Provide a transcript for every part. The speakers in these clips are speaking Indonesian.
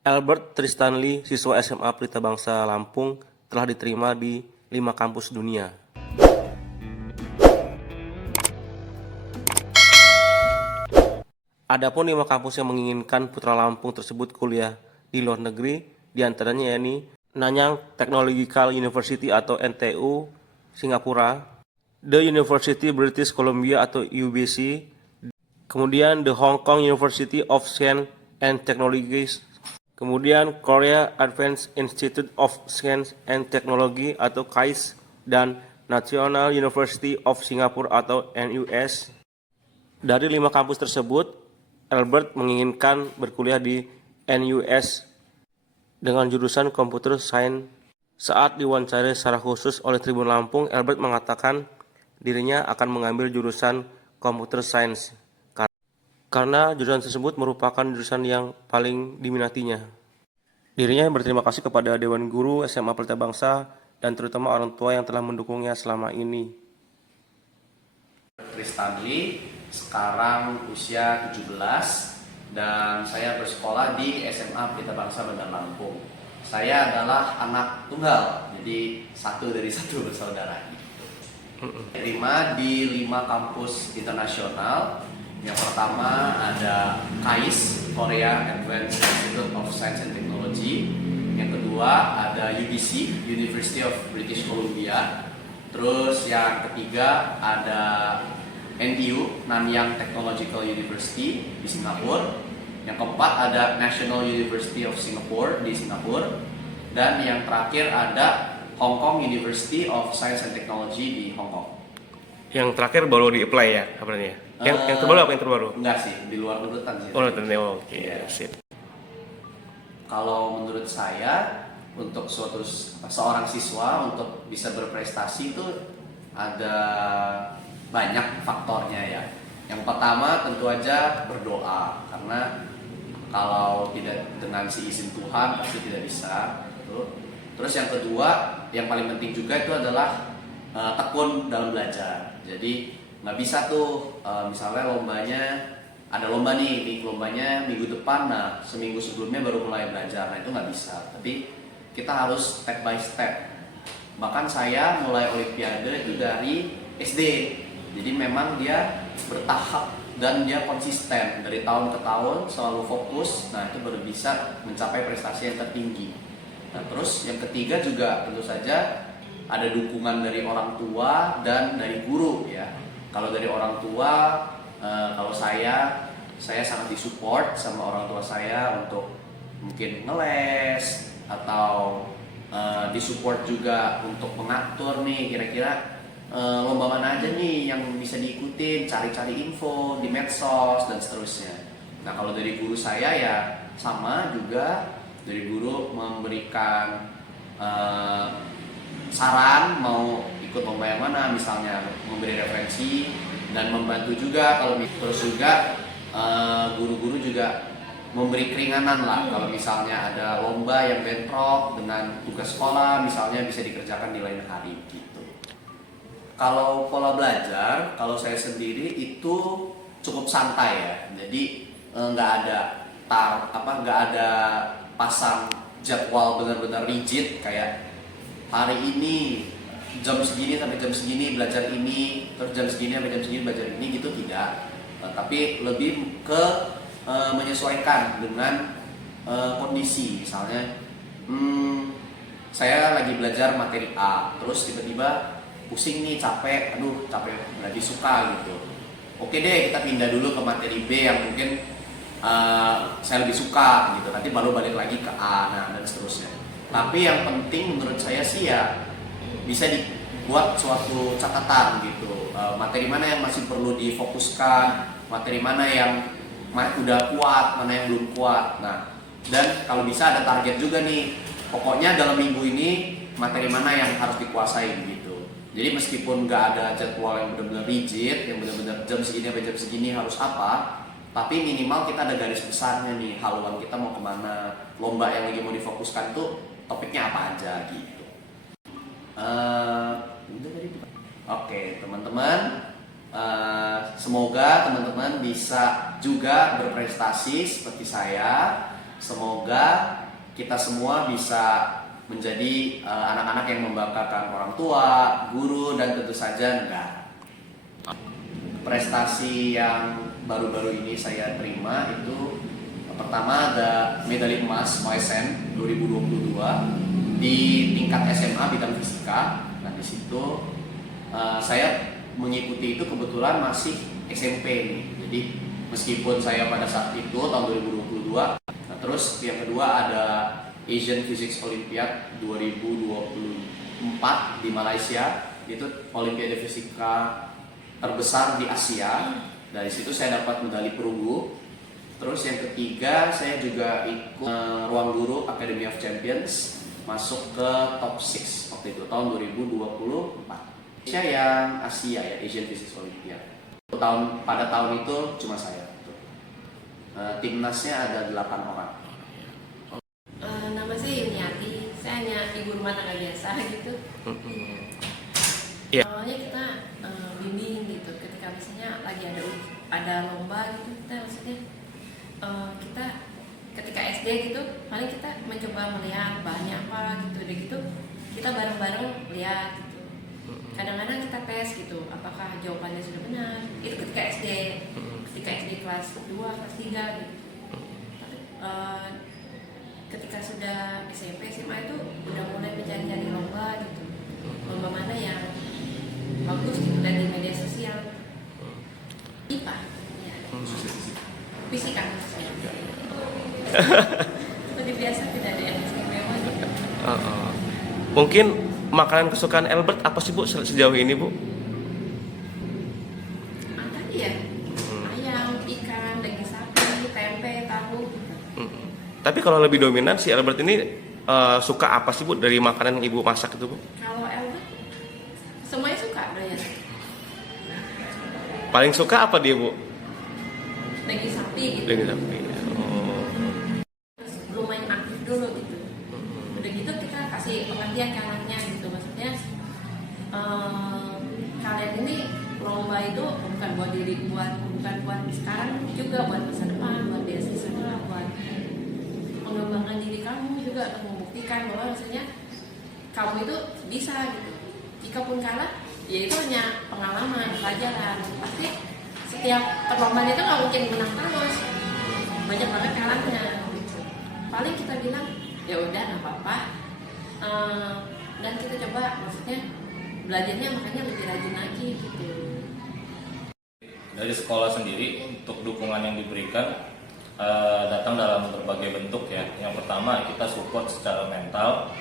Albert Tristanly, siswa SMA Pelita Bangsa Lampung, telah diterima di 5 kampus dunia. Adapun 5 kampus yang menginginkan putra Lampung tersebut kuliah di luar negeri, diantaranya yakni Nanyang Technological University atau NTU, Singapura, The University British Columbia atau UBC, kemudian The Hong Kong University of Science and Technology, kemudian Korea Advanced Institute of Science and Technology atau KAIS, dan National University of Singapore atau NUS. Dari 5 kampus tersebut, Albert menginginkan berkuliah di NUS dengan jurusan Computer Science. Saat diwawancara secara khusus oleh Tribun Lampung, Albert mengatakan dirinya akan mengambil jurusan Computer Science karena jurusan tersebut merupakan jurusan yang paling diminatinya. Dirinya berterima kasih kepada Dewan Guru SMA Pelita Bangsa dan terutama orang tua yang telah mendukungnya selama ini. Tristanly, sekarang usia 17 dan saya bersekolah di SMA Pelita Bangsa Bandar Lampung. Saya adalah anak tunggal, jadi satu dari satu bersaudara. Terima di 5 kampus internasional. Yang pertama ada KAIS, Korea Advanced Institute of Science and Technology. Yang kedua ada UBC, University of British Columbia. Terus yang ketiga ada NTU, Nanyang Technological University di Singapura. Yang keempat ada National University of Singapore di Singapura. Dan yang terakhir ada Hong Kong University of Science and Technology di Hong Kong. Yang terakhir baru di-apply ya, apa ya? Yang terbaru apa yang terbaru? Enggak sih, di luar urutan sih. Oh, oke, ya. Sip. Kalau menurut saya, untuk seorang siswa untuk bisa berprestasi itu ada banyak faktornya ya. Yang pertama tentu aja berdoa, karena kalau tidak dengan si izin Tuhan pasti tidak bisa. Terus yang kedua, yang paling penting juga itu adalah tekun dalam belajar. Jadi nggak bisa tuh misalnya ada lomba nih lombanya minggu depan, nah seminggu sebelumnya baru mulai belajar, nah itu nggak bisa. Tapi kita harus step by step. Bahkan saya mulai olimpiade itu dari SD, jadi memang dia bertahap dan dia konsisten dari tahun ke tahun selalu fokus, nah itu baru bisa mencapai prestasi yang tertinggi. Nah terus yang ketiga juga tentu saja ada dukungan dari orang tua dan dari guru ya. Kalau dari orang tua, kalau saya sangat disupport sama orang tua saya untuk mungkin ngeles atau disupport juga untuk mengatur nih kira-kira lomba mana aja nih yang bisa diikutin, cari-cari info di medsos dan seterusnya. Nah kalau dari guru saya ya sama juga, dari guru memberikan saran mau ikut lomba yang mana, misalnya memberi referensi dan membantu juga. Kalau terus juga guru-guru juga memberi keringanan lah kalau misalnya ada lomba yang bentrok dengan tugas sekolah, misalnya bisa dikerjakan di lain hari gitu. Kalau pola belajar, kalau saya sendiri itu cukup santai ya. Jadi nggak ada pasang jadwal benar-benar rigid kayak hari ini jam segini sampai jam segini belajar ini, terus jam segini sampai jam segini belajar ini, gitu tidak. Tapi lebih ke menyesuaikan dengan kondisi. Misalnya saya lagi belajar materi A, terus tiba-tiba pusing nih, capek lagi suka gitu. Oke deh, kita pindah dulu ke materi B yang mungkin saya lebih suka gitu, nanti baru balik lagi ke A, nah dan seterusnya. Tapi yang penting menurut saya sih ya bisa dibuat suatu catatan gitu, materi mana yang masih perlu difokuskan, materi mana yang udah kuat, mana yang belum kuat. Nah, dan kalau bisa ada target juga nih, pokoknya dalam minggu ini materi mana yang harus dikuasain gitu. Jadi meskipun nggak ada jadwal yang benar-benar rigid, yang benar-benar jam segini sampai jam segini harus apa, tapi minimal kita ada garis besarnya nih, haluan kita mau kemana, lomba yang lagi mau difokuskan tuh topiknya apa aja gitu. Oke, teman-teman, semoga teman-teman bisa juga berprestasi seperti saya Semoga kita semua bisa menjadi anak-anak yang membanggakan orang tua, guru, dan tentu saja negara. Prestasi yang baru-baru ini saya terima itu pertama ada medali emas OSN 2022 di tingkat SMA bidang fisika. Nah di situ saya mengikuti itu kebetulan masih SMP nih. Jadi meskipun saya pada saat itu tahun 2022, nah terus yang kedua ada Asian Physics Olympiad 2024 di Malaysia, itu Olimpiade Fisika terbesar di Asia. Dari situ saya dapat medali perunggu. Terus yang ketiga saya juga ikut Ruang Guru Academy of Champions, masuk ke top 6 waktu itu tahun 2024. Indonesia yang Asia ya, Asian Physics Olympiad. Pada tahun itu cuma saya. Timnasnya ada 8 orang. Nama saya Yuniati, saya hanya ibu rumah tangga biasa gitu. Iya. Awalnya kita bimbing gitu, ketika misalnya lagi ada lomba gitu, kita maksudnya kita ketika SD gitu, paling kita mencoba melihat bahannya apa gitu, dan gitu kita bareng-bareng lihat gitu. Kadang-kadang kita tes gitu, apakah jawabannya sudah benar. Itu ketika SD kelas 2, kelas 3 gitu. Ketika sudah SMP, SMA itu udah mulai mencari-cari lomba gitu, lomba mana yang bagus gitu dan di media sosial. IPA, ya. Fisika saya. Seperti biasa tidak ada yang istimewa gitu. Mungkin makanan kesukaan Albert apa sih Bu sejauh ini Bu? Ada ya, ayam, ikan, daging sapi, tempe, tahu gitu. Tapi kalau lebih dominan si Albert ini suka apa sih Bu dari makanan yang Ibu masak itu Bu? Kalau Albert, semuanya suka doyan. Paling suka apa dia Bu? Daging sapi gitu. Daging sapi. Oh. Terus lumayan aktif dulu gitu. Udah gitu kita kasih pengertian ke anaknya gitu, maksudnya kalian ini lomba itu bukan buat bukan buat sekarang juga, buat masa depan, buat beasiswa, buat mengembangkan diri kamu juga, untuk membuktikan bahwa maksudnya kamu itu bisa gitu. Jika pun kalah, ya itu hanya pengalaman, pelajaran. Pasti setiap perlombaan itu nggak mungkin menang terus, banyak banget kalahnya gitu. Paling kita bilang ya udah nggak apa-apa, dan kita coba maksudnya belajarnya makanya lebih rajin lagi gitu. Dari sekolah sendiri untuk dukungan yang diberikan datang dalam berbagai bentuk ya. Yang pertama kita support secara mental,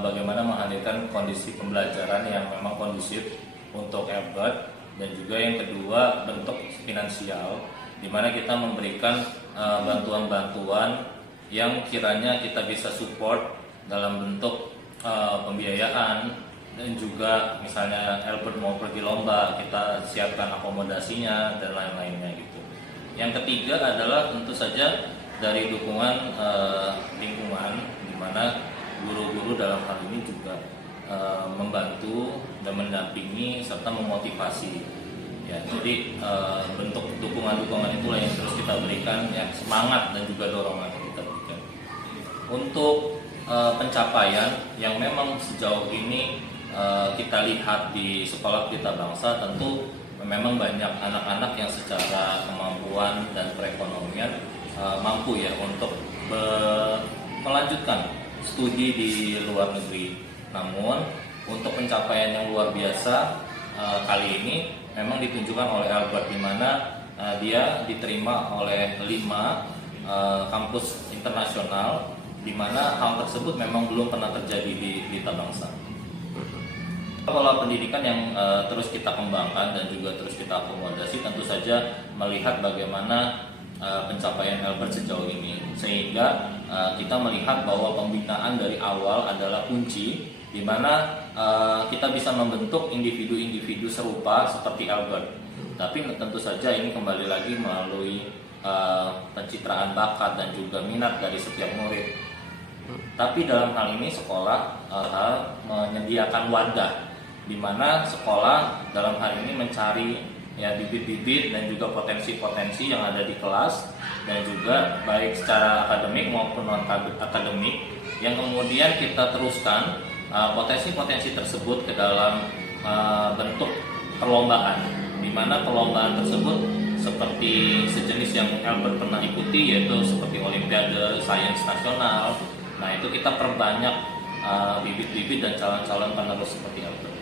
bagaimana menghadirkan kondisi pembelajaran yang memang kondusif untuk Albert, dan juga yang kedua bentuk finansial, di mana kita memberikan bantuan-bantuan yang kiranya kita bisa support dalam bentuk pembiayaan, dan juga misalnya Albert mau pergi lomba kita siapkan akomodasinya dan lain-lainnya gitu. Yang ketiga adalah tentu saja dari dukungan lingkungan, di mana guru-guru dalam hal ini juga membantu dan mendampingi serta memotivasi. Ya, jadi bentuk dukungan-dukungan itulah yang terus kita berikan, ya, semangat dan juga dorongan yang kita berikan. Untuk pencapaian yang memang sejauh ini kita lihat di sekolah Pelita Bangsa, tentu memang banyak anak-anak yang secara kemampuan dan perekonomian mampu ya untuk melanjutkan studi di luar negeri. Namun untuk pencapaian yang luar biasa kali ini memang ditunjukkan oleh Albert, di mana dia diterima oleh 5 kampus internasional, di mana hal tersebut memang belum pernah terjadi di Pelita Bangsa. Pola pendidikan yang terus kita kembangkan dan juga terus kita akomodasi tentu saja melihat bagaimana pencapaian Albert sejauh ini, sehingga kita melihat bahwa pembinaan dari awal adalah kunci, di mana kita bisa membentuk individu-individu serupa seperti Albert. Tapi tentu saja ini kembali lagi melalui pencitraan bakat dan juga minat dari setiap murid. Tapi dalam hal ini sekolah menyediakan wadah, di mana sekolah dalam hal ini mencari ya bibit-bibit dan juga potensi-potensi yang ada di kelas, dan juga baik secara akademik maupun non akademik yang kemudian kita teruskan potensi-potensi tersebut ke dalam bentuk perlombaan, di mana perlombaan tersebut seperti sejenis yang Albert pernah ikuti, yaitu seperti Olimpiade Sains Nasional. Nah, itu kita perbanyak bibit-bibit dan calon-calon penerus seperti Albert.